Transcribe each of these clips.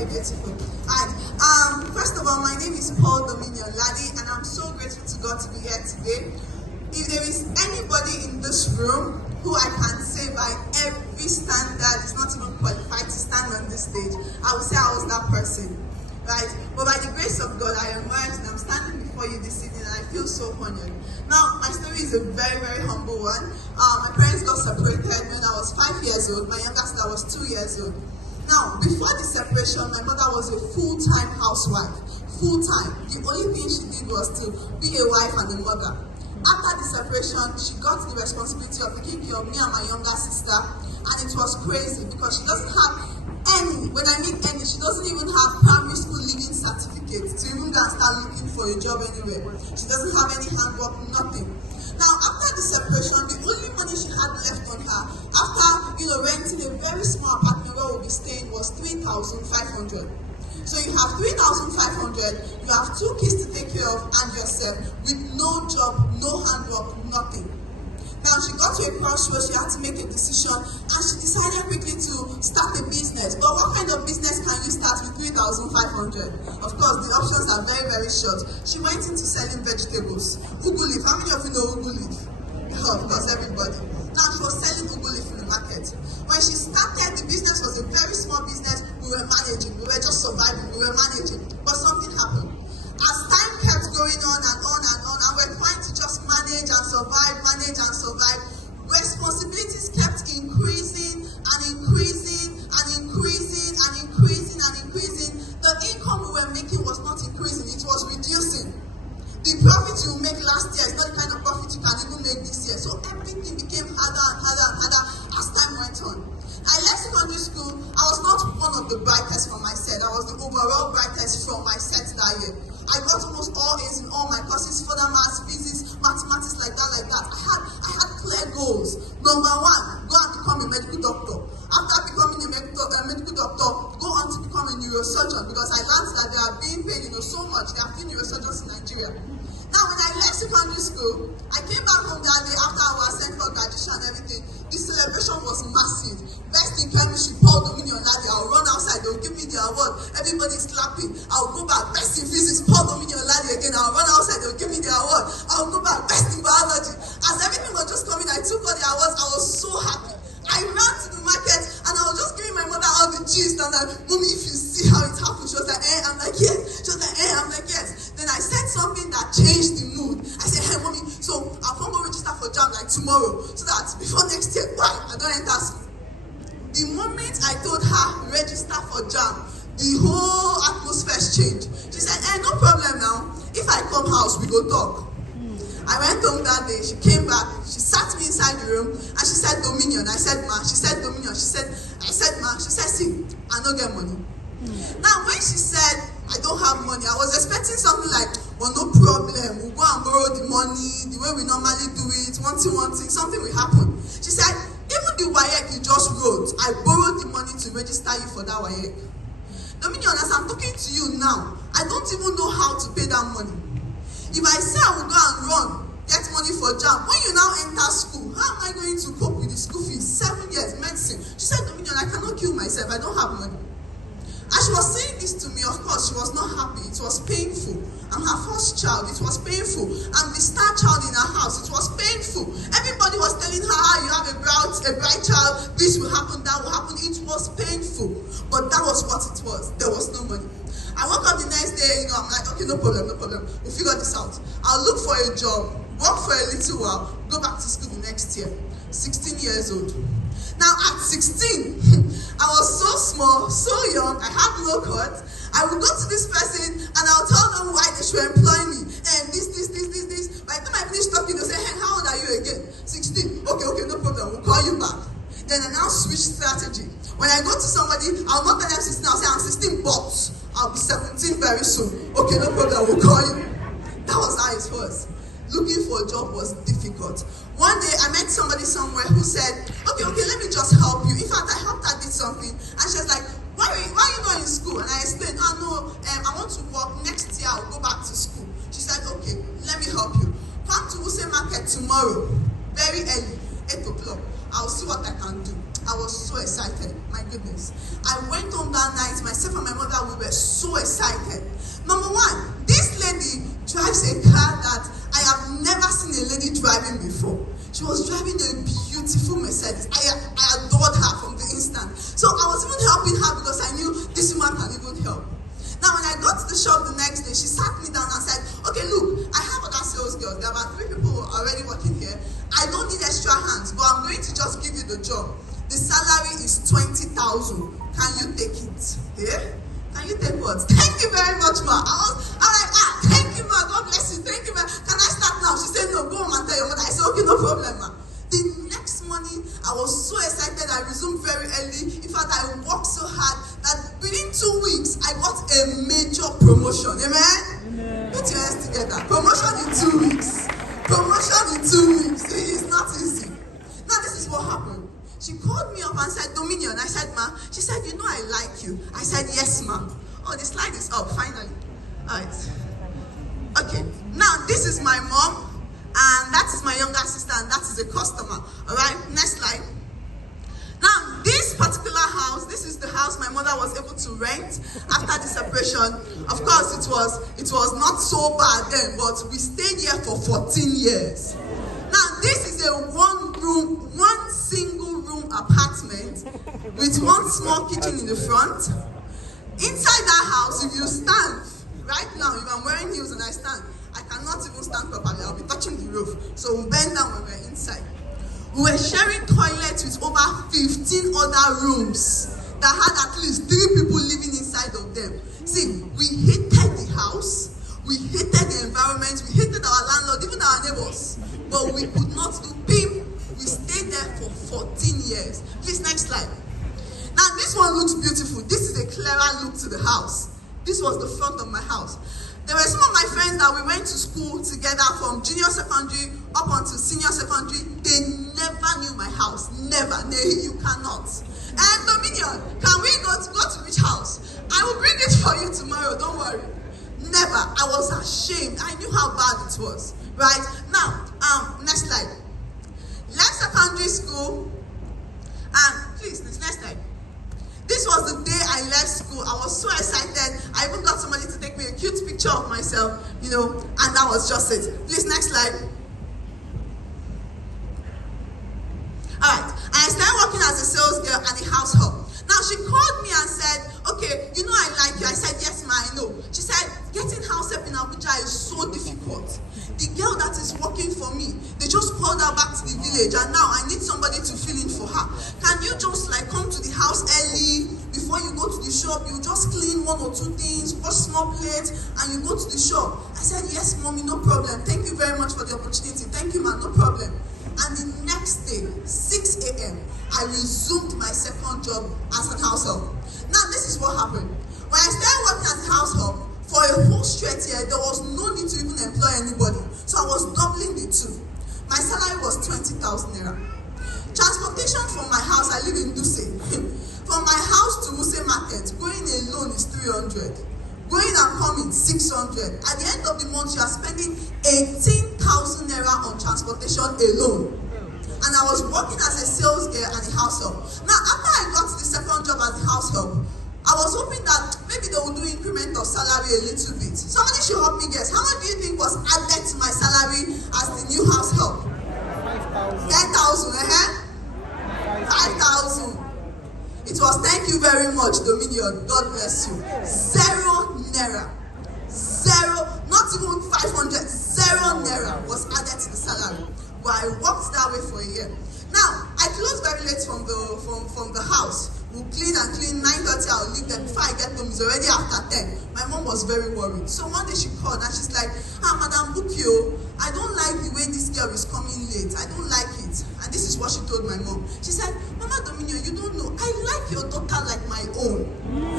Okay, beautiful. Alright. First of all, my name is Paul Dominion Ladi, and I'm so grateful to God to be here today. If there is anybody in this room who I can say by every standard is not even qualified to stand on this stage, I would say I was that person. Right? But by the grace of God, I emerged and I'm standing before you this evening, and I feel so honored. Now, my story is a very, very humble one. My parents got separated when I was 5 years old. My younger sister was 2 years old. Now, before the separation, my mother was a full-time housewife. Full-time. The only thing she did was to be a wife and a mother. After the separation, she got the responsibility of taking care of me and my younger sister, and it was crazy because she doesn't have any, when I mean any, she doesn't even have primary school leaving certificates to even go and start looking for a job anywhere. She doesn't have any handwork, nothing. Now, after the separation, the only money she had left on her, after renting a very small apartment where we'll be staying, was 3,500. So you have 3,500, you have 2 kids to take care of and yourself, with no job, no handwork, nothing. Now she got to a crossroads, she had to make a decision, and she decided quickly to start a business. But what kind of business can you start with 3,500? Of course, the options are very, very short. She went into selling vegetables. Ugu leaf, how many of you know ugu leaf? Yeah, of course, everybody. Now she was selling ugu leaf in the market. When she started, the business was a very small business. We were managing, we were just surviving, we were managing. But something happened. As time kept going on and on and on, and we're trying to just manage and survive, responsibilities kept increasing and increasing and increasing and increasing and increasing. The income we were making was not increasing, it was reducing. The profit you make last year is not the kind of profit you can even make this year. So everything became harder and harder and harder as time went on. I left secondary school. I was not one of the brightest from my set. I was the overall brightest from my set that year. I got almost all A's in all my courses, further maths, physics, mathematics, like that. I had clear goals. Number 1, go and become a medical doctor. After becoming a medical doctor, go on to become a neurosurgeon, because I learned that they are being paid so much. There are few neurosurgeons in Nigeria. Now, when I left secondary school, I came back home that day after I was sent for graduation and everything. The celebration was massive. Best in chemistry, Paul Dominion Ladi. I'll run outside, they'll give me the award. Everybody's clapping. I'll go back. Best in physics, Paul Dominion Ladi again. I'll run outside, they'll give me the award. I'll go back. Best in biology. As everything was just coming, I took all the awards. I was so happy. I ran to the market and I was just giving my mother all the gist. And like, Mommy, if you see how it happened, she was like, I'm like, yes. She was like, I'm like, yes. Then I said something that changed the mood. I said, hey, Mommy, so I'll come go register for JAMB like tomorrow, so that before next year, I don't enter school. The moment I told her, register for JAMB, the whole atmosphere changed. She said, no problem now. If I come house, we go talk. I went home that day, she came back, she sat me inside the room, and she said, Dominion. I said, Ma. She said, Dominion. I said, Ma. She said, see, I don't get money. Now, when she said, I don't have money, I was expecting something like, well, no problem, we'll go and borrow the money, the way we normally do it, one thing, something will happen. She said, even the WAEC you just wrote, I borrowed the money to register you for that WAEC. Dominion, as I'm talking to you now, I don't even know how to pay that money. If I say I will go and run, get money for JAMB, when you now enter school, how am I going to cope with the school fees? 7 years, medicine. She said, Dominion, I cannot kill myself, I don't have money. As she was saying this to me, of course, she was not happy. It was painful. I'm her first child. It was painful. I'm the star child in her house. It was painful. Everybody was telling her, you have a bright child. This will happen, that will happen. It was painful. But that was what it was. There was no money. I woke up the next day, I'm like, okay, no problem. We'll figure this out. I'll look for a job, work for a little while, go back to school the next year. 16 years old. Now at 16, I was so small, so young, I had no cut. I would go to this person and I'll tell them why they should employ me. And this. By the time I finish talking, they'll say, hey, how old are you again? 16. Okay, no problem, we'll call you back. Then I now switch strategy. When I go to somebody, I'll not tell them 16, I'll say I'm 16, but I'll be 17 very soon. Okay, no problem, we'll call you. That was how it was. Looking for a job was difficult. One day I met somebody somewhere who said, okay, let me just help you. In fact, I helped her did something. And she was like, why are you not in school? And I explained, I want to work. Next year I'll go back to school. She said, okay, let me help you. Come to Wuse Market tomorrow, very early, 8 o'clock. I'll see what I can do. I was so excited. My goodness. I went home that night, myself and my mother, we were so excited. Number one, this lady drives a car that I have never seen a lady driving before. She was driving a beautiful Mercedes. I adored her from the instant. So I was even helping her because I knew this woman can even help. Now when I got to the shop the next day, she sat me down and said, okay, look, I have other sales girls. There are about 3 people already working here. I don't need extra hands, but I'm going to just give you the job. The salary is 20,000. Can you take it? Yeah? Can you take what? Thank you very much, ma. I'm like, thank you, ma. God bless you. Thank you, ma. Can I start now? She said, no, go home and tell your mother. I said, okay, no problem, ma. The next morning, I was so excited. I resumed very early. In fact, I worked so hard that within 2 weeks, I got a major promotion. Amen? Put your hands together. Promotion in 2 weeks. Promotion in 2 weeks. It is not easy. Now, this is what happened. She called me up and said, Dominion. I said, ma. She said, you know I like you. I said, yes, ma. Oh, the slide is up, finally. All right. Okay. Now, this is my mom. And that is my younger sister. And that is a customer. All right. Next slide. Now, this particular house, this is the house my mother was able to rent after the separation. Of course, it was not so bad then, but we stayed here for 14 years. Now, this is a one single room apartment with one small kitchen in the front. Inside that house, if you stand, right now, if I'm wearing heels and I stand, I cannot even stand properly. I'll be touching the roof. So we bend down when we're inside. We were sharing toilets with over 15 other rooms that had at least 3 people living inside of them. See, we hated the house, we hated the environment, we hated our landlord, even our neighbors. But we could not do PIM. We stayed there for 14 years. Please, next slide. Now, this one looks beautiful. This is a clearer look to the house. This was the front of my house. There were some of my friends that we went to school together from junior secondary up until senior secondary. They never knew my house. Never. No, you cannot. And Dominion, can we go to which house? I will bring it for you tomorrow. Don't worry. Never. I was ashamed. I knew how bad it was. Right? Now, next slide. Left secondary school. And please, next slide. This was the day I left school. I was so excited. I even got somebody to take me a cute picture of myself, and that was just it. Please, next slide. Alright, I started working as a sales girl at the house help. Now, she called me and said, okay, I like you. I said, yes, ma, I know. She said, getting house help in Abuja is so difficult. The girl that is working for me, they just called her back to the village, and now I need somebody to fill in for her. Can you just come to the house early before you go to the shop? You just clean 1 or 2 things, wash small plates, and you go to the shop. I said, yes, mommy, no problem. Thank you very much for the opportunity. Thank you, ma, no problem. And the next day, 6 a.m., I resumed my second job as a house help. Now, this is what happened. When I started working as a house help, for a whole straight year, there was no need to even employ anybody. So I was doubling the 2. My salary was 20,000 naira. Transportation from my house, I live in Duse. From my house to Wuse Market, going alone is 300. Going and coming, 600. At the end of the month, you are spending 18,000 naira on transportation alone. And I was working as a sales girl at the house help. Now, after I got the second job as the house help, I was hoping that maybe they would do increment of salary a little bit. Somebody should help me guess. How much do you think was added to my salary as the new house help? 5,000. 5,000. It was, thank you very much, Dominion. God bless you. 0 naira. 0, not even 500. 0 naira was added to the salary. But I worked that way for a year. Now, I closed very late from the house. We'll clean and clean, 9:30, I'll leave them. Before I get home, it's already after 10. My mom was very worried. So one day she called and she's like, Madam Bukio, I don't like the way this girl is coming late. I don't like it. And this is what she told my mom. She said, Mama Dominion, you don't know. I like your daughter like my own.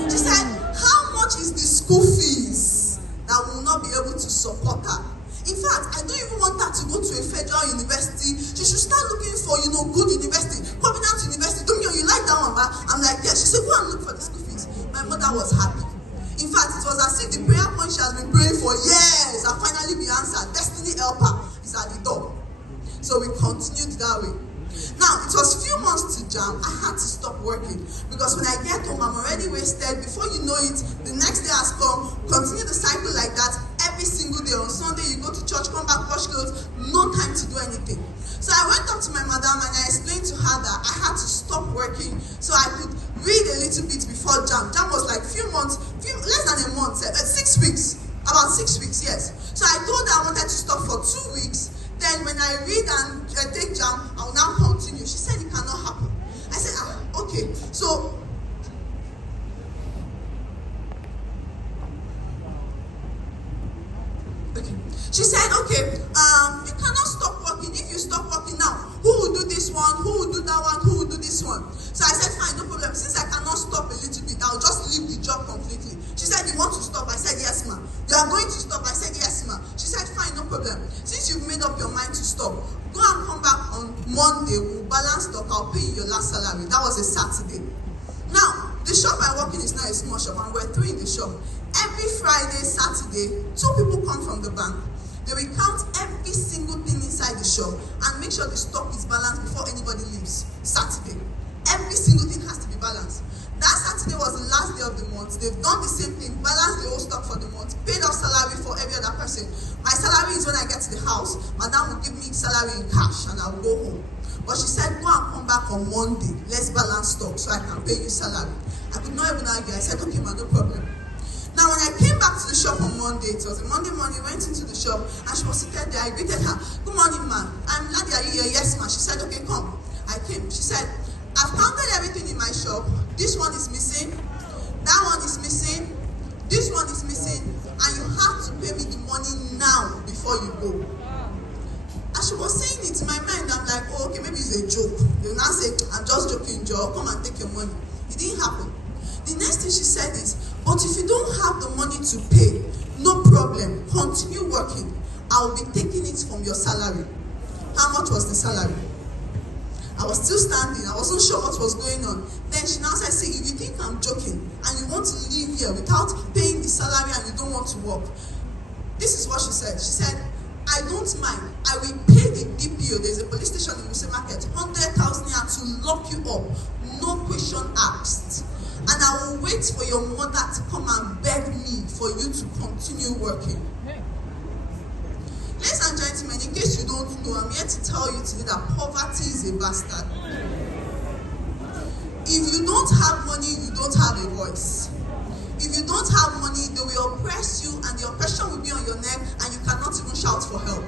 She said, how much is the school fees that will not be able to support her? In fact, I don't even want her to go to a federal university. She should start looking for, good university. Covenant University. Dominion, you like that one, ma? I'm like, yeah. She said, go and look for the school fees. My mother was happy. In fact, it was as if the prayer point she has been praying for years have finally been answered. Destiny helper is at the door. So we continued that way. Now, it was a few months to jam, I had to stop working. Because when I get home, I'm already wasted. Before you know it, the next day has come. Continue the cycle like that every single day. On Sunday, you go to church, come back, wash clothes, no time to do anything. So I went up to my madam and I explained to her that I had to stop working so I could read a little bit before jam. Jam was like less than a month, 6 weeks. About 6 weeks, yes. So I told her I wanted to stop for 2 weeks. Then when I read and take jam, I will now continue. She said it cannot happen. I said, okay. So she said, okay, you cannot stop working. If you stop working now, who will do this one? Who will do that one? Who will do this one? So I said, fine, no problem. Since I cannot stop a little bit, I'll just leave the job completely. She said, you want to stop? I said, yes, ma'am. You are going to stop? I said, yes, ma'am. She said, fine, no problem. Since you've made up your mind to stop, go and come back on Monday. We'll balance stock. I'll pay you your last salary. That was a Saturday. Now, the shop I work in is not a small shop, and we're 3 in the shop. Every Friday, Saturday, 2 people come from the bank. They will count every single thing inside the shop and make sure the stock is balanced before anybody leaves. Saturday. Every single thing has to be balanced. That Saturday was the last day of the month. They've done the same thing, balanced the whole stock for the month, paid off salary for every other person. My salary is when I get to the house. Madam will give me salary in cash and I'll go home. But she said, go and come back on Monday. Let's balance stock so I can pay you salary. I could not even argue. I said, okay, ma, no problem. Now, when I came back to the shop on Monday, it was a Monday morning, went into the shop, and she was seated there. I greeted her. Good morning, ma'am. I'm Nadia, are you here? Yes, ma'am. She said, okay, come. I came. She said, I've counted everything in my shop. This one is missing. That one is missing. This one is missing. And you have to pay me the money now before you go. As she was saying it in my mind, I'm like, oh, okay, maybe it's a joke. They will now say, I'm just joking, Joe. Come and take your money. It didn't happen. The next thing she said is, but if you don't have the money to pay, no problem. Continue working. I'll be taking it from your salary. How much was the salary? I was still standing. I wasn't sure what was going on. Then she now said, see, if you think I'm joking and you want to leave here without paying the salary and you don't want to work, this is what she said. She said, I don't mind. I will pay the DPO. There's a police station in Wuse Market, 100,000 naira to lock you up. No question asked. And I will wait for your mother to come and beg me for you to continue working. Ladies and gentlemen, in case you don't know, I'm here to tell you today that poverty is a bastard. If you don't have money, you don't have a voice. If you don't have money, they will oppress you and the oppression will be on your neck and you cannot even shout for help.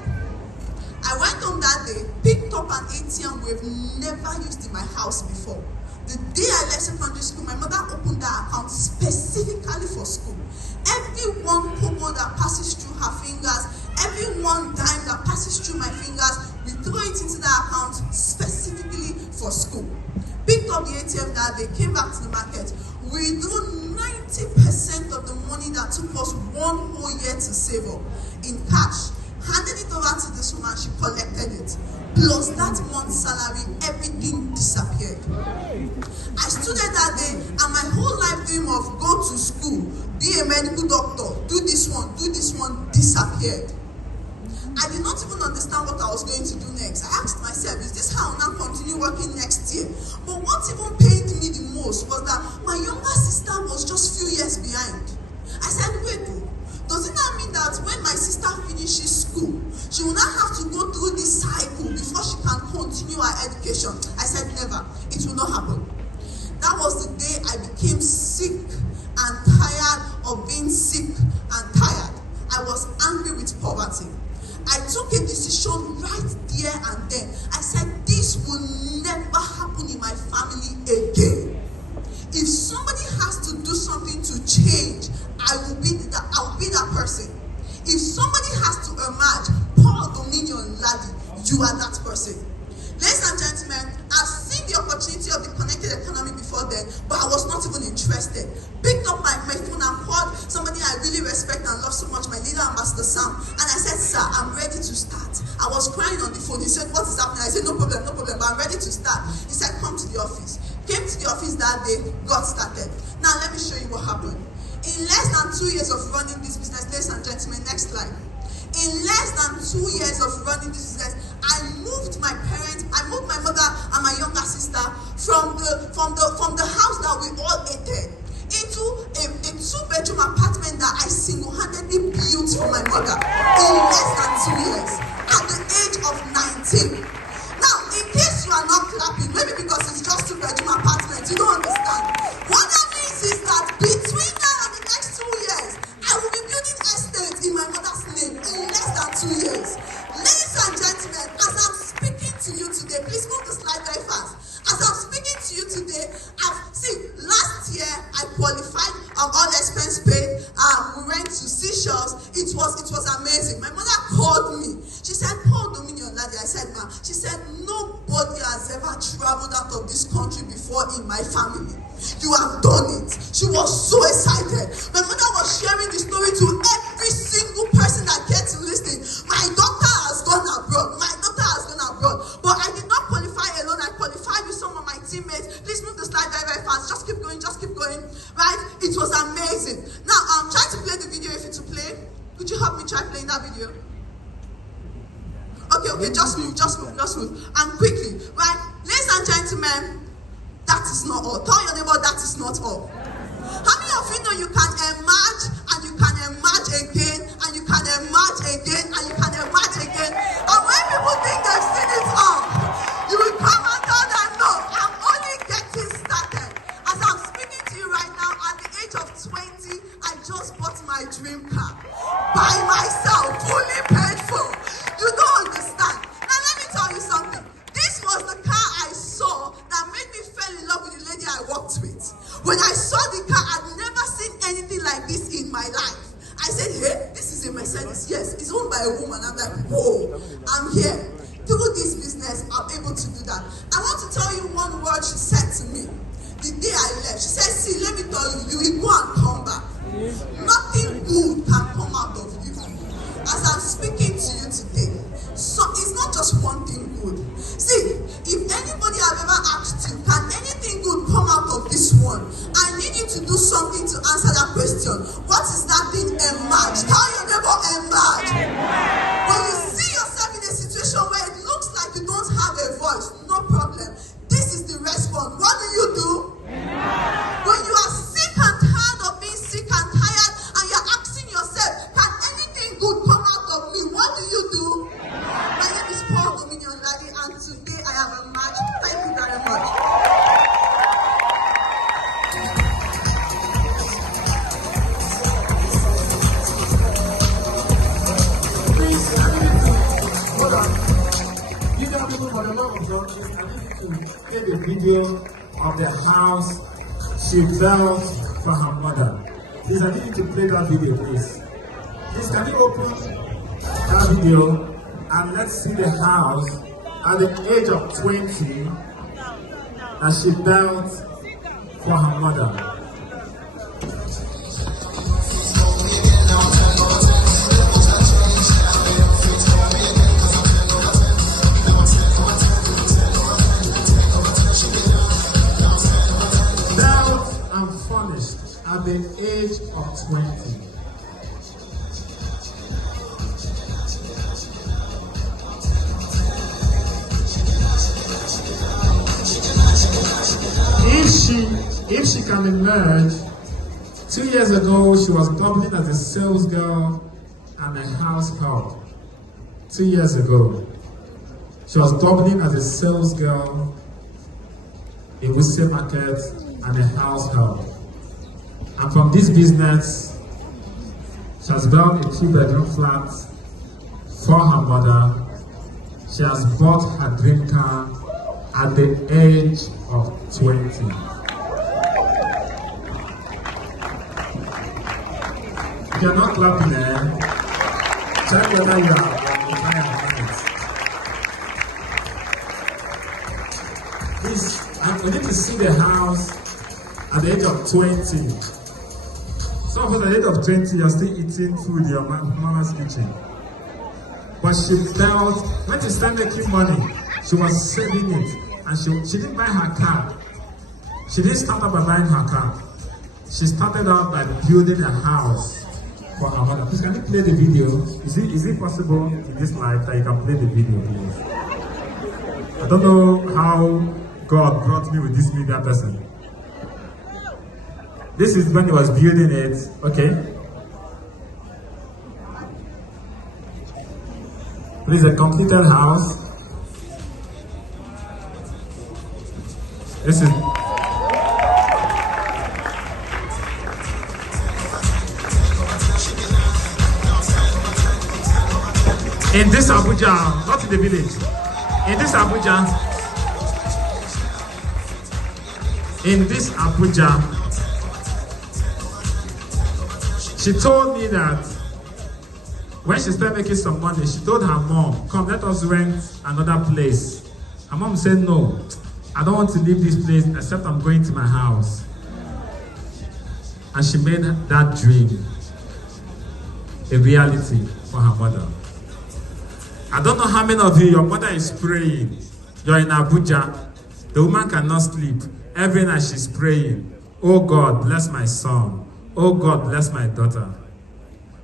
I went home that day, picked up an ATM we've never used in my house before. The day I left secondary school, my mother opened that account specifically for school. Every one kobo that passes through her fingers, every one dime that passes through my fingers, we throw it into that account specifically for school. Picked up the ATM that day, came back to the market. We drew 90% of the money that took us 1 whole year to save up in cash. Handed it over to this woman, she collected it. Plus that month's salary, everything disappeared. I stood there that day and my whole life dream of go to school, be a medical doctor, do this one, disappeared. I did not even understand what I was going to do next. I asked myself, is this how I'll now continue working next year? But what even pained me the most was that my younger sister was just few years behind. I said, wait, does it not mean that when my sister finishes school, she will not have to go through this cycle before she can continue her education? I said, never. It will not happen. That was the day I became sick and tired of being sick and tired. I was angry with poverty. I took a decision right there and then. I said, this will never happen in my family again. If somebody has to do something to change, I will be that person. If somebody has to emerge, pour dominion, laddie, you are that person. Ladies and gentlemen, I've seen the opportunity of the connected economy before then, but I was not even interested. Picked up my phone and called somebody I really respect and love so much, my leader, Ambassador Sam, and I said, sir, I'm ready to start. I was crying on the phone. He said, what is happening? I said, no problem, but I'm ready to start. He said, come to the office. Came to the office that day, got started. Now let me show you what happened. In less than 2 years of running this business, ladies and gentlemen, next slide. In less than 2 years of running this business, I moved my mother and my younger sister from the house that we all hated into a 2-bedroom apartment that I single-handedly built for my mother in less than 2 years at the age of 19. Now, in case you are not clapping, maybe because it's just 2-bedroom apartment, you don't understand. What that means is that between now and the next 2 years, I will be building estates in my mother's name in less than 2 years. Ladies and gentlemen, as I'm speaking to you today, please move the slide very fast. As I'm speaking to you today, last year I qualified all expense paid. We went to Seychelles. It was amazing. My mother called me. She said, "Paul Dominion Ladi." I said, "Ma." She said, "Nobody has ever traveled out of this country before in my family. You have done it." She was so excited. My mother was sharing the story to every single person that cared to listen. My daughter has gone abroad. My daughter has gone abroad. But I did not qualify alone. I qualified with some of my teammates. Please move the slide very, very fast. Just keep going. Just keep going. Right? It was amazing. Now, I'm trying to play the video if it's to play. Could you help me try playing that video? Okay, just move. And quickly, right? Ladies and gentlemen, that is not all. Tell your neighbor that is not all. How many of you know you can emerge and you can emerge again and you can emerge again and you can emerge again? And when people think they've seen it all, you will come and tell them, "No, I'm only getting started." As I'm speaking to you right now, at the age of 20, I just bought my dream car by myself, fully paid for. You don't understand. Now let me tell you something. This was the car I saw that made me fall in love with the lady I worked with. When I saw the car, I'd never seen anything like this in my life. I said, "Hey, this is a Mercedes." Yes, it's owned by a woman. I'm like, "Whoa, I'm here." Through this business, I'm able to do that. I want to tell you one word she said to me the day I left. She said, "See, let me tell you, you will go and come back. Nothing good can come out of you." As I'm speaking to you today, so it's not just one thing good. See, if anybody have ever asked you, can anything good come out of this one? I need you to do something to answer that question. What is that thing? Emerge. Tell your neighbor, emerge. When you see yourself in a situation where it looks like you don't have a voice, no problem. This is the response. What do? When you are sick and tired of being sick and tired and you're asking yourself, can anything good come out of me? What do? My name is Paul Dominion Ladi, and today I have a match. Thank you very much. Hold on. You know people for the love of God, I need you to play the video of the house she built for her mother. Please, I need you to play that video, please. Please, can you open that video and let's see the house at the age of 20 that she built for her mother. At the age of 20. If she can emerge, 2 years ago she was doubling as a sales girl and a house help. 2 years ago, she was doubling as a sales girl in Wuse Market and a house help. And from this business, she has built a 2-bedroom flat for her mother. She has bought her dream car at the age of 20. If you're not clapping there, check whether you are Please, I need to see the house at the age of 20. Some of us at the age of 20, you're still eating food in your mama's kitchen. But she felt, when she started making money, she was saving it. And she didn't buy her car. She didn't start out by buying her car. She started out by building a house for her mother. Please, can you play the video? Is it possible in this life that you can play the video, please? I don't know how God brought me with this media person. This is when he was building it, okay? This is a completed house. This is in this Abuja, not in the village. In this Abuja, she told me that when she started making some money, she told her mom, come, let us rent another place. Her mom said, no, I don't want to leave this place except I'm going to my house. And she made that dream a reality for her mother. I don't know how many of you, your mother is praying. You're in Abuja. The woman cannot sleep. Every night she's praying. Oh God, bless my son. Oh God, bless my daughter.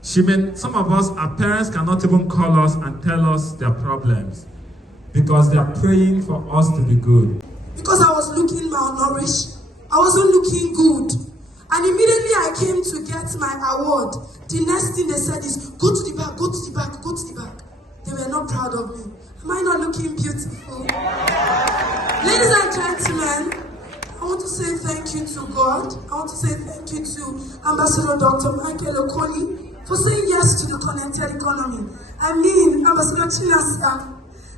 Some of us, our parents cannot even call us and tell us their problems because they are praying for us to be good. Because I was looking malnourished. I wasn't looking good. And immediately I came to get my award. The next thing they said is, go to the back, go to the back, go to the back. They were not proud of me. Am I not looking beautiful? Ladies and gentlemen, I want to say thank you to God. I want to say thank you to Ambassador Dr. Michael Okoli for saying yes to the connected economy. I mean, Ambassador Chinasa,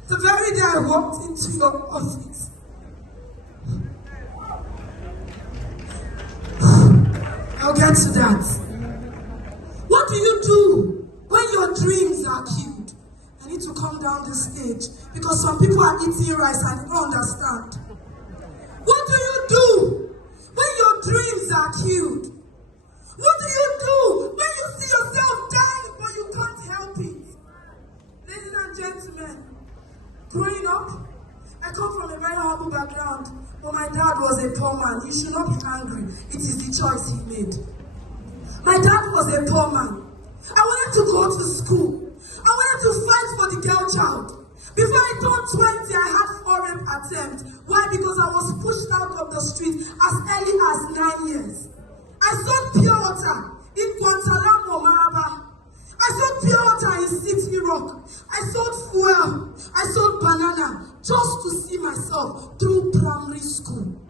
the very day I walked into your office, I'll get to that. What do you do when your dreams are killed? I need to come down the stage because some people are eating rice and they don't understand. What do you do when your dreams are killed? What do you do when you see yourself dying but you can't help it? Ladies and gentlemen, growing up, I come from a very humble background, but my dad was a poor man. You should not be angry. It is the choice he made. My dad was a poor man. I wanted to go to school. I wanted to fight for the girl child. Before I turned 20, I had 4 rape attempts. Why? Because I was pushed out of the street as early as 9 years. I sold pure water in Guantanamo, Maraba. I sold pure water in City Rock. I sold fuel. I sold banana just to see myself through primary school.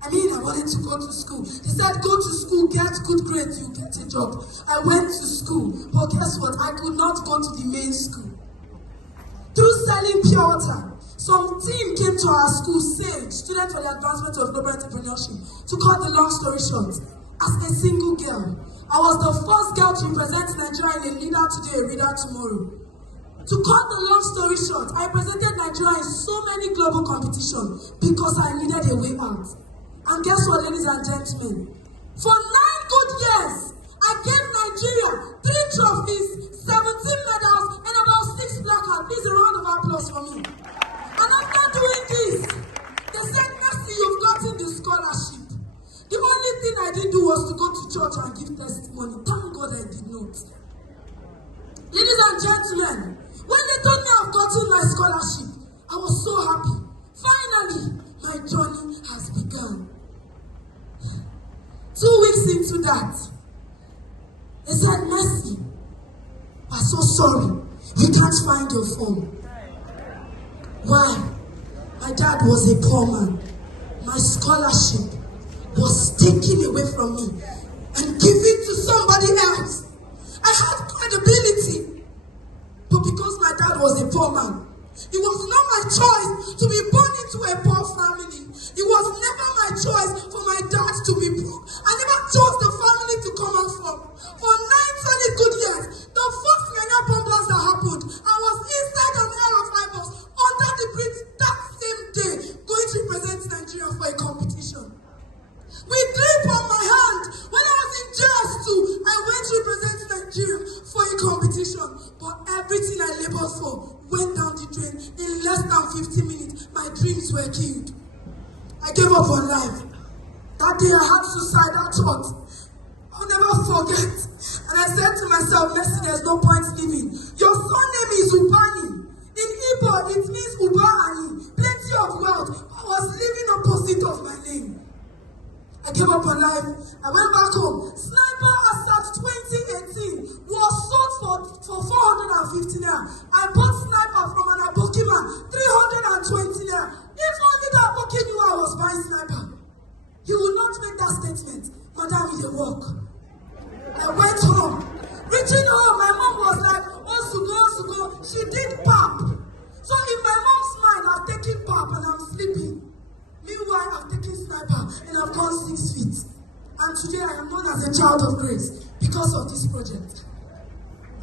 I mean, I wanted to go to school. They said, go to school, get good grades, you get a job. I went to school, but guess what? I could not go to the main school. Through selling pure water, some team came to our school, SAGE, Students for the Advancement of Global Entrepreneurship. To cut the long story short, as a single girl, I was the first girl to represent Nigeria in a leader today, a reader tomorrow. To cut the long story short, I represented Nigeria in so many global competitions because I needed a way out. And guess what, ladies and gentlemen? For 9 good years, I gave Nigeria 3 trophies, 17 medals, and about 6 placards. Please, a round of applause for me. And after doing this, they said, Mercy, you've gotten the scholarship. The only thing I didn't do was to go to church and give testimony. Thank God I did not. Ladies and gentlemen, when they told me I've gotten my scholarship, I was so happy. Finally, my journey has begun. 2 weeks into that, they said, Mercy, I'm so sorry. You can't find your phone. Why? My dad was a poor man. My scholarship was taken away from me and given to somebody else. I had credibility. But because my dad was a poor man, it was not my choice to be born into a poor family. It was never my choice for my dad to be poor. I never chose the family to come out from. For 9 solid good years, the first Nigeria bomb blast that happened, I was inside an air of fibers under the bridge that same day, going to represent Nigeria for a competition. With drip on my hand, when I was in JS2, I went to represent Nigeria for a competition. But everything I labored for went down the drain. In less than 15 minutes, my dreams were killed. I gave up on life. That day I had suicidal thoughts. I'll never forget. And I said to myself, Mercy, there's no point living. Your surname is Ubani. In Igbo, it means Ubani. Plenty plenty of wealth. I was living opposite of my name. I gave up on life. I went back home. Sniper Assad 2018 was sold for 450 naira. I bought Sniper from an Aboki man, 320 naira. If only the Aboki knew I was buying Sniper, he would not make that statement. Madam, you dey work. I went home. Reaching home, my mom was like, Osugo. She did pap. So in my mom's mind, I've taken pap and I'm sleeping. Meanwhile, I've taken Sniper and I've gone 6 feet. And today I am known as a child of grace because of this project.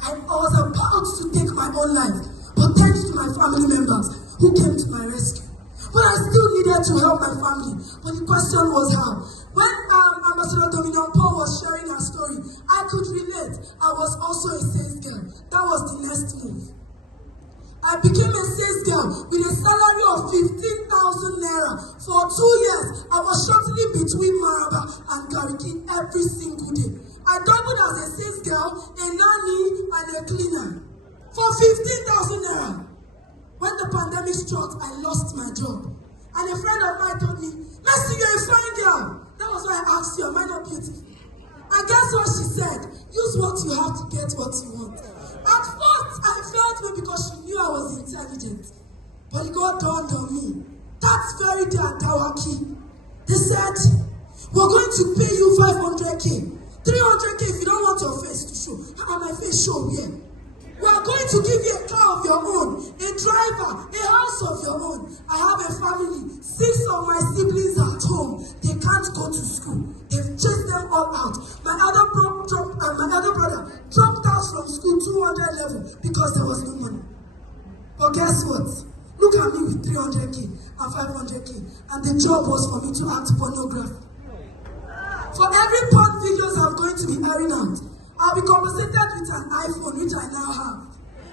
I was about to take my own life, but thanks to my family members who came to my rescue. But I still needed to help my family. But the question was how. When Ambassador Dominion Paul was sharing her story, I could relate. I was also a sales girl. That was the next move. I became a sales girl with a salary of 15,000 naira. For 2 years, I was shuttling between Maraba and Gariki every single day. I doubled as a sales girl, a nanny, and a cleaner. For 15,000 naira. When the pandemic struck, I lost my job. And a friend of mine told me, Mercy, you're a fine girl. That was why I asked you, am I not beautiful? And guess what she said? Use what you have to get what you want. At first, I felt me because she knew I was intelligent. But God dawned on me. That very day at Tawaki, they said, we're going to pay you 500k, 300k if you don't want your face to show. And my face show here. We are going to give you a car of your own, a driver, a house of your own. I have a family. 6 of my siblings are at home. They can't go to school. They've chased them all out. My other brother dropped out from school 200 level because there was no money. But guess what? Look at me with 300k and 500k. And the job was for me to act pornography. For every porn videos I'm going to be airing out, I'll be compensated with an iPhone, which I now have.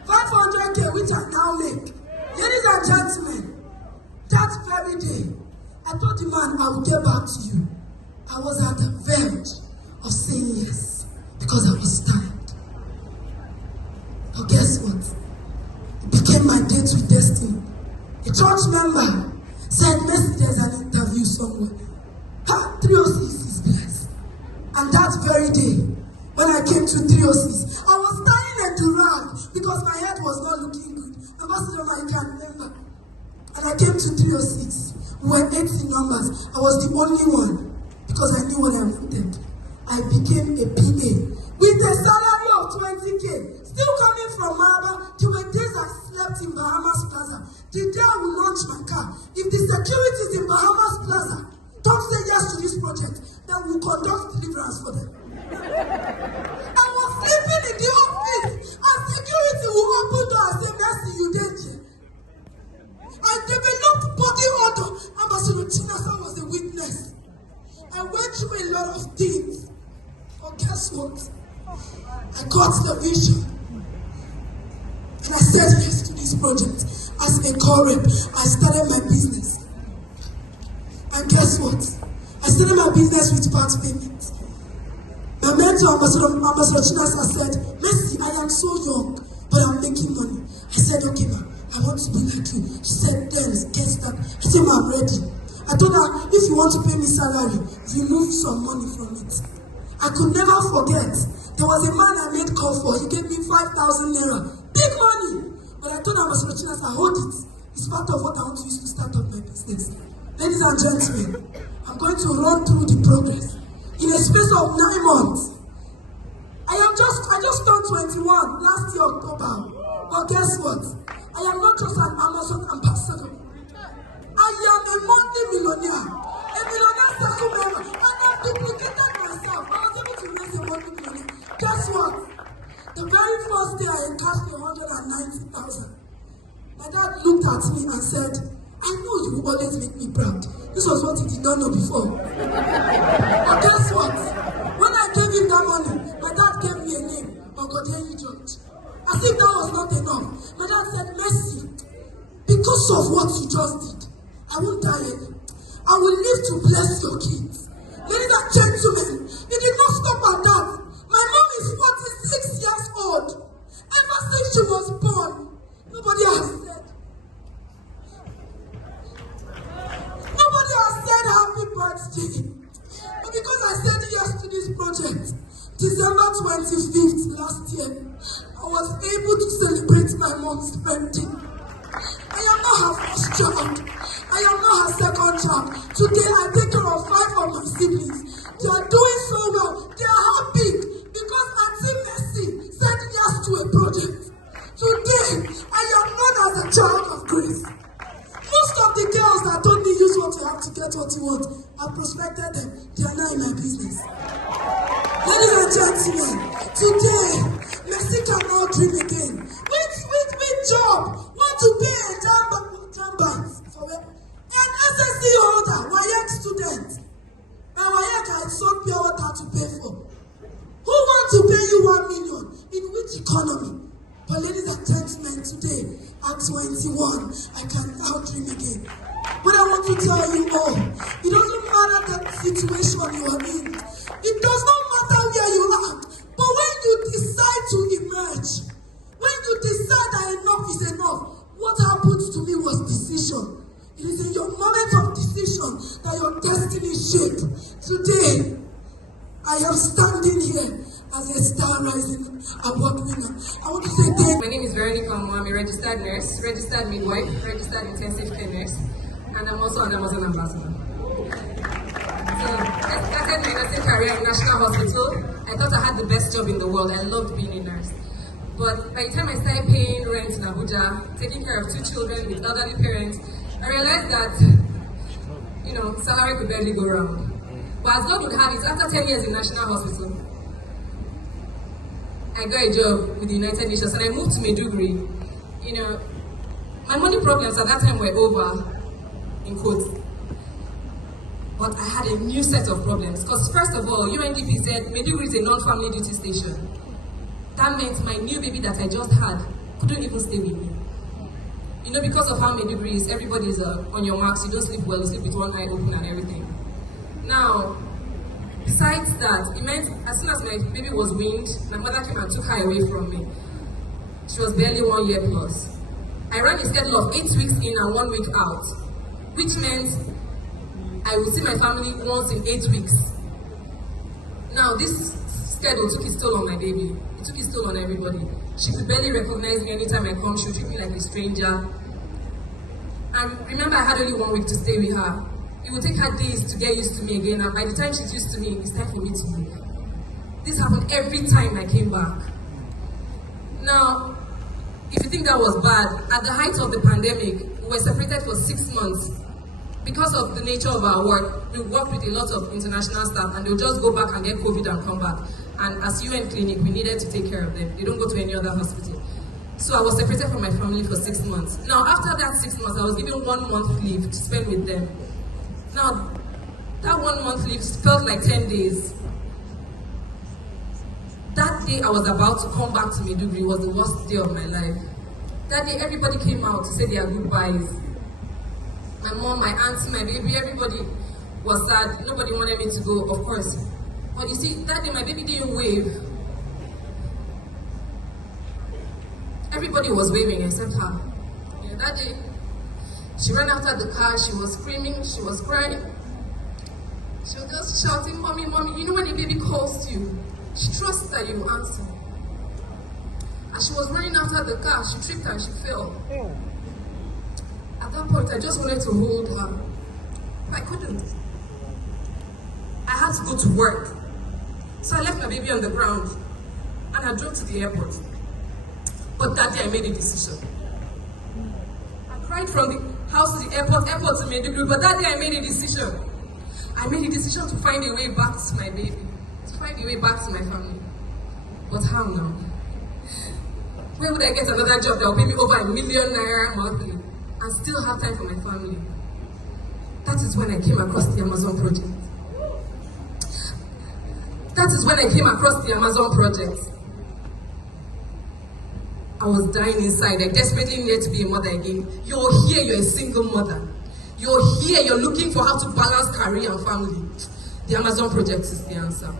500k, which I now make. Ladies and gentlemen, that very day, I told the man I will get back to you. I was at the verge of saying yes, because I was tired. But guess what? It became my date with destiny. A church member said, Mercy, there's an interview somewhere. 306 is blessed. And that very day, when I came to 306, I was tying a durag because my head was not looking good. Ambassador, I can't remember. And I came to 306. We were 8 in numbers. I was the only one because I knew what I wanted. I became a PA with a salary of 20k. Still coming from Maraba. There were days I slept in Bahamas Plaza. The day I will launch my car, if the securities in Bahamas Plaza don't say yes to this project, then we'll conduct deliverance for them. I was sleeping in the office and security will open door and say, Mercy, you did it. I developed body odor. Ambassador Chinasa was a witness. I went through a lot of things. But guess what? I got the vision. And I said yes to this project. As a co-rep, I started my business. And guess what? I started my business with part payments. My mentor, Ambassador Chinasa, said, Mercy, I am so young, but I'm making money. I said, okay, ma, I want to be like you. She said, then, get started. I said, ma, I'm ready. I told her, if you want to pay me salary, remove some money from it. I could never forget. There was a man I made call for. He gave me 5,000 naira. Big money. But I told Ambassador Chinasa, hold it. It's part of what I want to use to start up my business. Ladies and gentlemen, I'm going to run through the progress. In a space of 9 months, I just turned 21 last year October. But guess what? I am not just an Amazon ambassador. I am a monthly millionaire, a millionaire circle member, and I've duplicated myself. I was able to raise a monthly millionaire. Guess what? The very first day I cashed 190,000. My dad looked at me and said, I know you will always make me proud. This was what he did not know before. And guess what? When I gave him that money, my dad gave me a name, Ogodeni George. As if that was not enough. My dad said, Mercy, because of what you just did, I won't die yet. I will live to bless your kids. Ladies and gentlemen, it did not stop at that. My mom is 46 years old. Ever since she was born, nobody has said, God's day. But because I said yes to this project, December 25th last year, I was able to celebrate my mom's birthday. I am not her first child. I am not her second child. Today I take care of 5 of my siblings. They are doing so well. They are happy because Auntie Mercy said yes to a project. Today I am known as a child of grace. Most of the girls that told me use what you have to get what you want, I prospected them. They are now in my business. Ladies and gentlemen, today, Mercy can now dream again. With job, want to pay a jamba for an SSC holder, WAEC student. And WAEC I sold pure water to pay for. Who wants to pay you 1 million? In which economy? But ladies and gentlemen, today, at 21, I can now dream again. But I want to tell you all, it doesn't matter the situation you are in. It does not matter where you are. But when you decide to emerge, when you decide that enough is enough, what happens to me was decision. It is in your moment of decision that your destiny is shaped. Today, I am standing here as a Star Rising award winner. I want to say thank you. My name is Veronica Omo. I'm a registered nurse, registered midwife, registered intensive care nurse, and I'm also an Amazon ambassador. So I started my nursing career in National Hospital. I thought I had the best job in the world. I loved being a nurse. But by the time I started paying rent in Abuja, taking care of 2 children with elderly parents, I realized that, salary could barely go round. But as God would have it, after 10 years in National Hospital, I got a job with the United Nations and I moved to Maiduguri. My money problems at that time were over, in quotes. But I had a new set of problems. Because first of all, UNDP said Maiduguri is a non-family duty station. That meant my new baby that I just had couldn't even stay with me. Because of how Maiduguri is, everybody is on your marks, you don't sleep well, you sleep with one eye open and everything. Now, besides that, it meant as soon as my baby was weaned, my mother came and took her away from me. She was barely 1 year plus. I ran a schedule of 8 weeks in and 1 week out, which meant I would see my family once in 8 weeks. Now, this schedule took its toll on my baby. It took its toll on everybody. She could barely recognize me anytime I come. She would treat me like a stranger. And remember, I had only 1 week to stay with her. It would take her days to get used to me again, and by the time she's used to me, it's time for me to leave. This happened every time I came back. Now, if you think that was bad, at the height of the pandemic, we were separated for 6 months. Because of the nature of our work, we worked with a lot of international staff, and they'll just go back and get COVID and come back. And as UN Clinic, we needed to take care of them. They don't go to any other hospital. So I was separated from my family for 6 months. Now, after that 6 months, I was given 1 month leave to spend with them. Now, that 1 month leave felt like 10 days. That day I was about to come back to Maiduguri was the worst day of my life. That day everybody came out to say their goodbyes. My mom, my auntie, my baby, everybody was sad. Nobody wanted me to go, of course. But you see, that day my baby didn't wave. Everybody was waving except her. That day, she ran after the car, she was screaming, she was crying. She was just shouting, "Mommy, mommy." When a baby calls you, she trusts that you answer. And she was running after the car, she tripped and she fell. At that point, I just wanted to hold her. I couldn't. I had to go to work. So I left my baby on the ground and I drove to the airport. But that day I made a decision. I cried from the house to the airport to Maiduguri, but that day I made a decision. I made a decision to find a way back to my baby, to find a way back to my family. But how now? Where would I get another job that will pay me over ₦1 million monthly and still have time for my family? That is when I came across the Amazon project. That is when I came across the Amazon project. I was dying inside. I desperately needed to be a mother again. You're here, you're a single mother. You're here, you're looking for how to balance career and family. The Amazon project is the answer.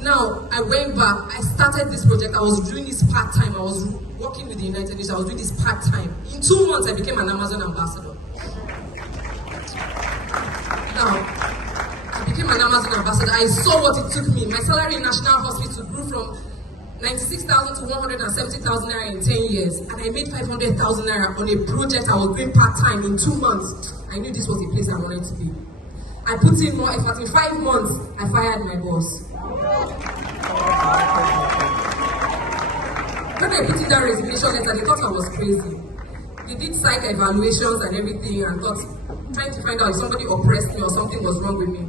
Now, I went back, I started this project. I was doing this part-time. I was working with the United Nations. I was doing this part-time. In 2 months, I became an Amazon ambassador. Now, housing ambassador, I saw what it took me. My salary in National Hospital grew from 96,000 to 170,000 naira in 10 years. And I made 500,000 naira on a project I was doing part-time in 2 months. I knew this was the place I wanted to be. I put in more effort. In 5 months, I fired my boss. When I put in that resignation letter, they thought I was crazy. They did psych evaluations and everything and thought, trying to find out if somebody oppressed me or something was wrong with me.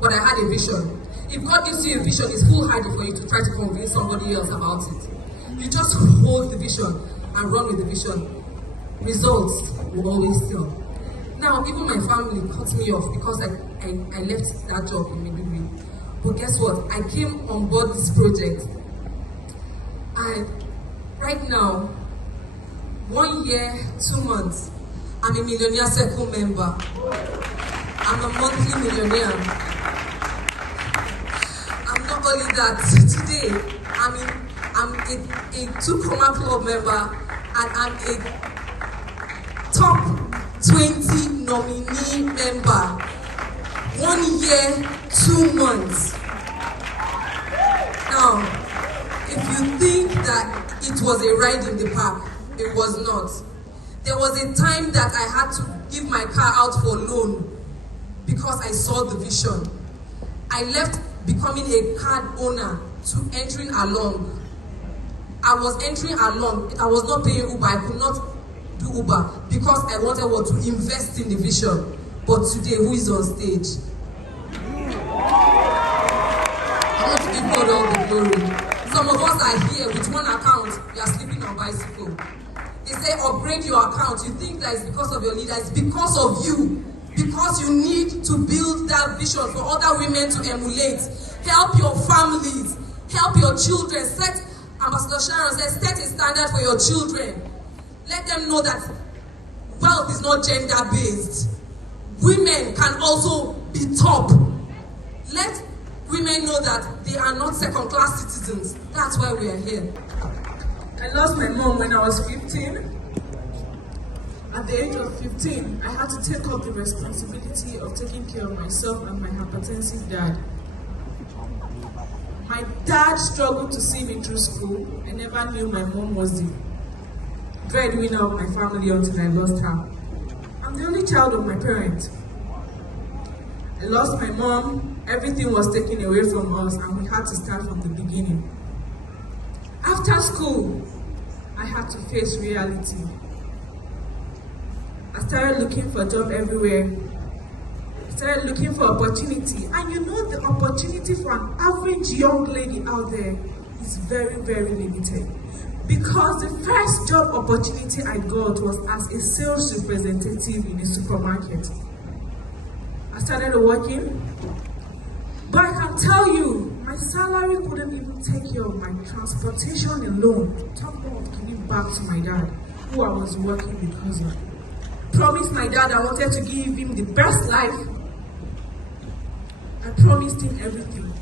But I had a vision. If God gives you a vision, it's foolhardy for you to try to convince somebody else about it. You just hold the vision and run with the vision. Results will always tell. Now, even my family cut me off because I left that job in Maiduguri. But guess what? I came on board this project. And right now, 1 year, 2 months, I'm a Millionaire Circle member. I'm a monthly millionaire. I'm not only that, today, I'm a 2 Chroma Club member and I'm a top 20 nominee member. 1 year, 2 months. Now, if you think that it was a ride in the park, it was not. There was a time that I had to give my car out for loan because I saw the vision. I left becoming a card owner to entering along. I was entering along. I was not paying Uber. I could not do Uber because I wanted to invest in the vision. But today, who is on stage? I want to give God all the glory. Some of us are here with one account. We are sleeping on bicycle. They say upgrade your account. You think that it's because of your leader. It's because of you. Because you need to build that vision for other women to emulate. Help your families. Help your children. Ambassador Sharon says, set a standard for your children. Let them know that wealth is not gender-based. Women can also be top. Let women know that they are not second-class citizens. That's why we are here. I lost my mom when I was 15. At the age of 15, I had to take up the responsibility of taking care of myself and my hypertensive dad. My dad struggled to see me through school. I never knew my mom was the breadwinner of my family until I lost her. I'm the only child of my parents. I lost my mom, everything was taken away from us and we had to start from the beginning. After school, I had to face reality. I started looking for a job everywhere. I started looking for opportunity. And you know the opportunity for an average young lady out there is very, very limited. Because the first job opportunity I got was as a sales representative in a supermarket. I started working, but I can tell you, my salary couldn't even take care of my transportation alone. Talk about giving back to my dad, who I was working because of. Promised my dad I wanted to give him the best life. I promised him everything.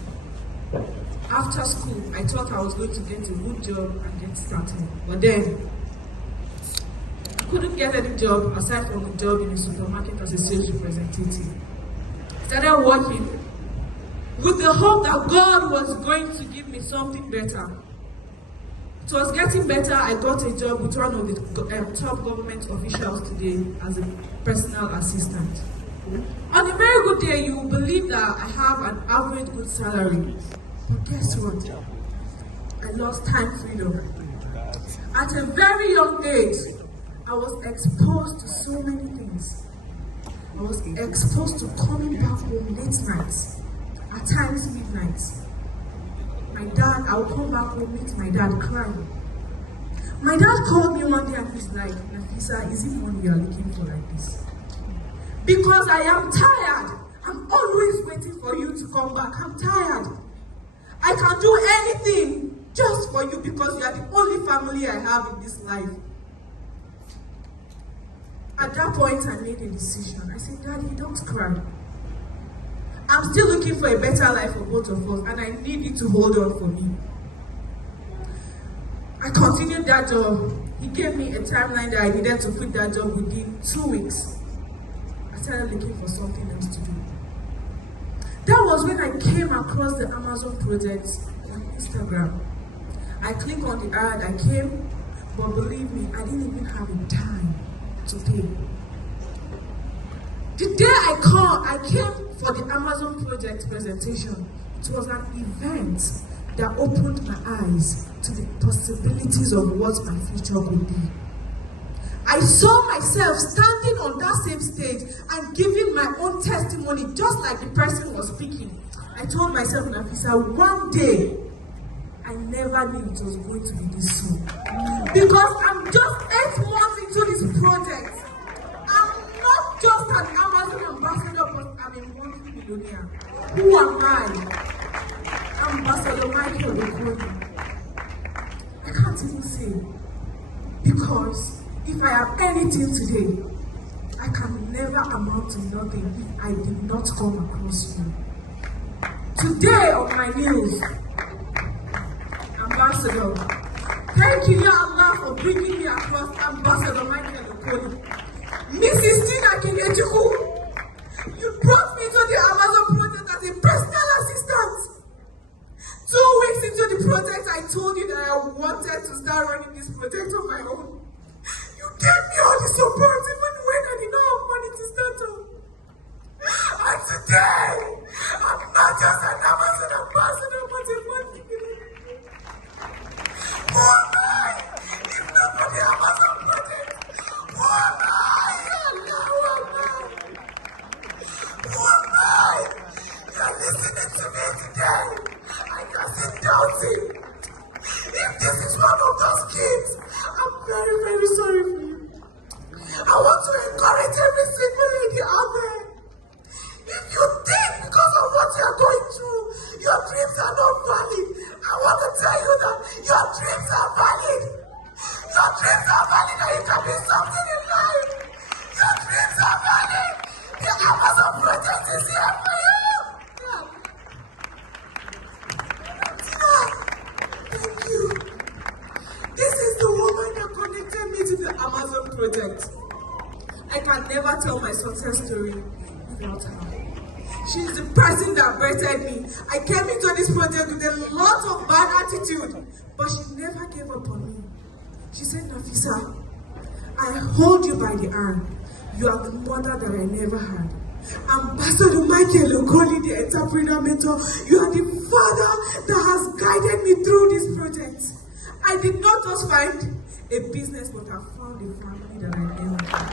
After school, I thought I was going to get a good job and get started. But then, I couldn't get any job aside from a job in a supermarket as a sales representative. I started working with the hope that God was going to give me something better. It was getting better. I got a job with one of the top government officials today as a personal assistant. On a very good day, you will believe that I have an average good salary. But guess what? I lost time freedom. At a very young age, I was exposed to so many things. I was exposed to coming back home late nights, at times midnights. My dad, I would come back home, meet my dad crying. My dad called me one day and he's like, Nafisa, is it money you are looking for like this? Because I am tired. I'm always waiting for you to come back. I'm tired. I can do anything just for you because you are the only family I have in this life. At that point, I made a decision. I said, Daddy, don't cry. I'm still looking for a better life for both of us, and I need you to hold on for me. I continued that job. He gave me a timeline that I needed to quit that job within 2 weeks. I started looking for something else to do. That was was when I came across the Amazon project on Instagram. I clicked on the ad, I came, but believe me, I didn't even have a time to pay. The day I came for the Amazon project presentation. It was an event that opened my eyes to the possibilities of what my future would be. I saw myself standing on that same stage and giving my own testimony, just like the person was speaking. I told myself, Nafisa, one day, I never knew it was going to be this soon. Because I'm just 8 months into this project. I'm not just an Amazon ambassador, but I'm a multi-millionaire. Who am I? Ambassador Michael Okoli. I can't even say. Because if I have anything today, I can never amount to nothing if I did not come across you. Today on my news, Ambassador, thank you, Ya Allah, for bringing me across Ambassador Michael Okoli. Mrs. Tina Kenyachuku, you brought me to the Amazon project as a personal assistant. 2 weeks into the project, I told you that I wanted to start running this project on my own. You gave me all the support even when I did not have money to start up. And today, I'm not just an Amazon ambassador, but a multi-millionaire. Who am I? If not for the Amazon project, who am I? Allah, who am I? Who am I? You're listening to me today. I can sit down to you. If this is one of those kids, I'm very, very sorry for you. I want to encourage every single lady out there. If you think because of what you are going through, your dreams are not valid, I want to tell you that your dreams are valid. Your dreams are valid and you can be something in life. Your dreams are valid. The Amazon project is here for you. Thank you. This is the woman that connected me to the Amazon project. I can never tell my success story without her. She's the person that birthed me. I came into this project with a lot of bad attitude, but she never gave up on me. She said, Nafisa, I hold you by the arm. You are the mother that I never had. Ambassador Michael Okoli, the entrepreneur mentor, you are the father that has guided me through this project. I did not just find a business, but I found a family that I never had.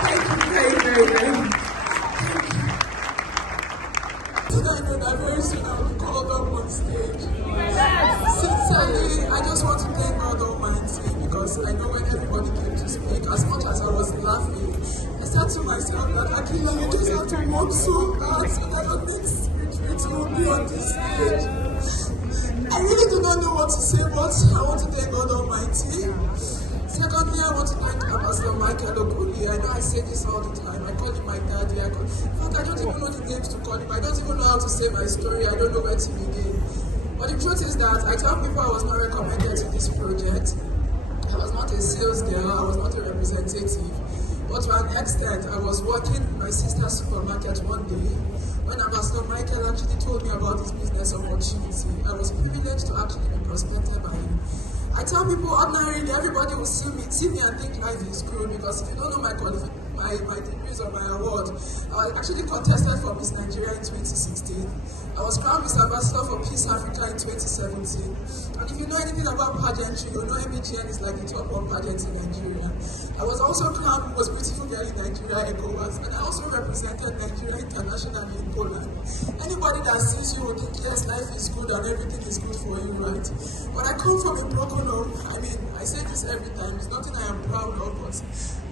Thank you very, very, very much. Thank you. So I know that very soon I will be called up on stage. Sincerely, I just want to thank God Almighty because I know when everybody came to speak, as much as I was laughing, I said to myself that Akila, you just have to work so hard so that your next retreat will be on this stage. I really do not know what to say, but I want to thank God Almighty. Secondly, I want to thank Ambassador Michael Okoli. I know I say this all the time. I call him my daddy. I don't even know the names to call him. I don't even know how to say my story. I don't know where to begin. But the truth is that I tell people I was not recommended to this project. I was not a sales girl. I was not a representative. But to an extent, I was working in my sister's supermarket one day when Ambassador Michael actually told me about this business opportunity. I was privileged to actually be prospected by him. I tell people ordinarily, everybody will see me and think life is good because if you don't know my degrees or my award, I actually contested for Miss Nigeria in 2016. I was crowned Miss Ambassador for Peace Africa in 2017. And if you know anything about pageantry, you know MBGN is like the top 1 pageant in Nigeria. I was also crowned Most Beautiful Girl in Nigeria, ECOWAS, and I also represented Nigeria internationally in Poland. Anybody that sees you will think, yes, life is good and everything is good for you, right? But I come from a broken home. I mean, I say this every time, it's nothing I am proud of, but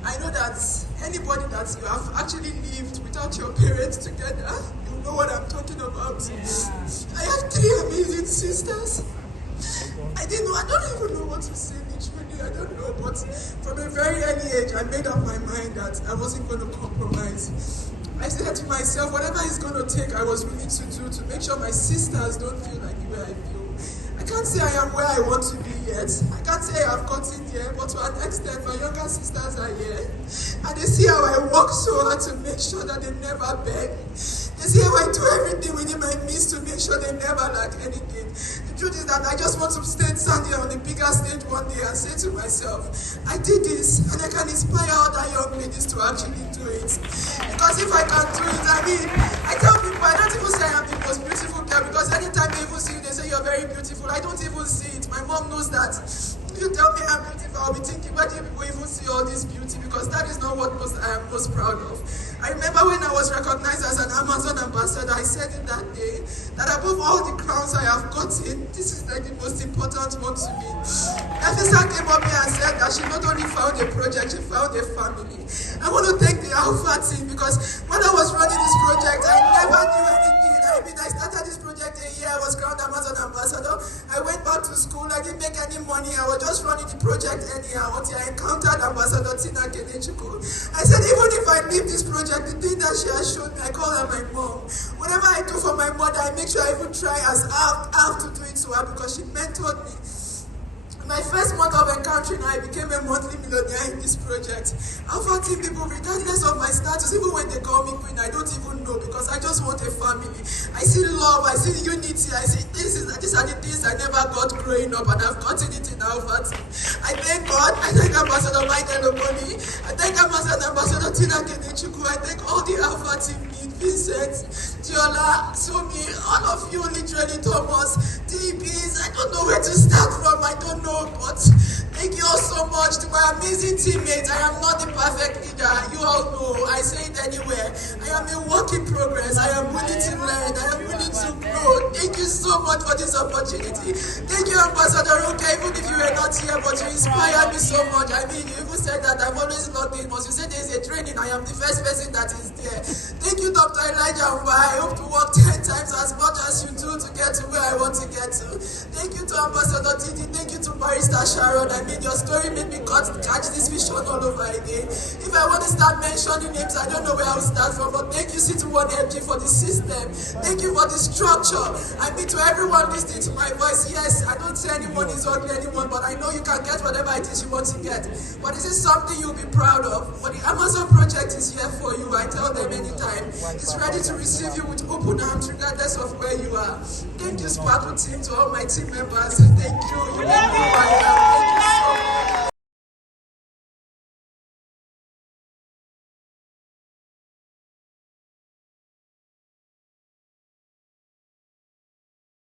I know that anybody that you have actually lived without your parents together, you know what I'm talking about. I have 3 amazing sisters. I don't even know what to say, literally, I don't know, but from a very early age, I made up my mind that I wasn't going to compromise. I said to myself, whatever it's going to take, I was willing to do to make sure my sisters don't feel like the way I feel. I can't say I am where I want to be yet. I can't say I've gotten here, but to an extent, my younger sisters are here. And they see how I work so hard to make sure that they never beg. They This year I do everything within my means to make sure they never lack anything. The truth is that I just want to stand here on the bigger stage one day and say to myself, I did this and I can inspire other young ladies to actually do it. Because if I can do it, I tell people, I don't even say I am the most beautiful girl, because anytime they even see you, they say you're very beautiful. I don't even see it. My mom knows that. If you tell me I'm beautiful, I'll be thinking, why do people even see all this beauty? Because that is not what I am most proud of. I remember when I was recognized as an Amazon ambassador, I said it that day, that above all the crowns I have gotten, this is like the most important one to me. Nafisa came up here and said that she not only found a project, she found a family. I want to thank the Alpha team, because when I was running this project, I never knew anything. I started this project a year, I was crowned Amazon ambassador. I went back to school, I didn't make any money, I was just running the project anyhow until I encountered Ambassador Tina Kenechukwu. I said, even if I leave this project, the thing that she has shown me, I call her my mom. Whatever I do for my mother, I make sure I even try as I have to do it to her, because she mentored me. My first month of encountering her, I became a monthly millionaire in this project. Alpha team people, regardless of my status, even when they call me queen, I don't even know, because I just want a family. I see love, I see unity, I see these are the things I never got growing up, and I've gotten it in Alpha team. I thank God, I thank Ambassador Michael Oboni, I thank Ambassador Tina Kenechukwu, I thank all the Alpha team, Vincent, Diola, Somi, all of you, literally, Thomas, DBs, I don't know where to start from, I don't know. But thank you all so much to my amazing teammates. I am not the perfect leader. You all know. I say it anywhere. I am a work in progress. I am willing to learn. I am willing to grow. Thank you so much for this opportunity. Thank you, Ambassador Ruka, even if you were not here, but you inspired me so much. I mean, you even said that I've always loved it. But you said there's a training. I am the first person that is there. Thank you, Dr. Elijah Mba. I hope to work 10 times as much as you do to get to where I want to get to. Thank you to Ambassador Titi. Thank you to Barrister Sharon. I mean, your story made me catch this vision all over again. If I want to start mentioning names, I don't know where I'll start from, but thank you, C21MG, for the system. Thank you for the structure. I mean, to everyone listening to my voice, yes, I don't say anyone is ugly, anyone, but I know you can get whatever it is you want to get. But this is something you'll be proud of. But the Amazon project is here for you. I tell them anytime. It's ready to receive you with open arms, regardless of where you are. Thank you, Sparkle team, to all my team members. Thank you.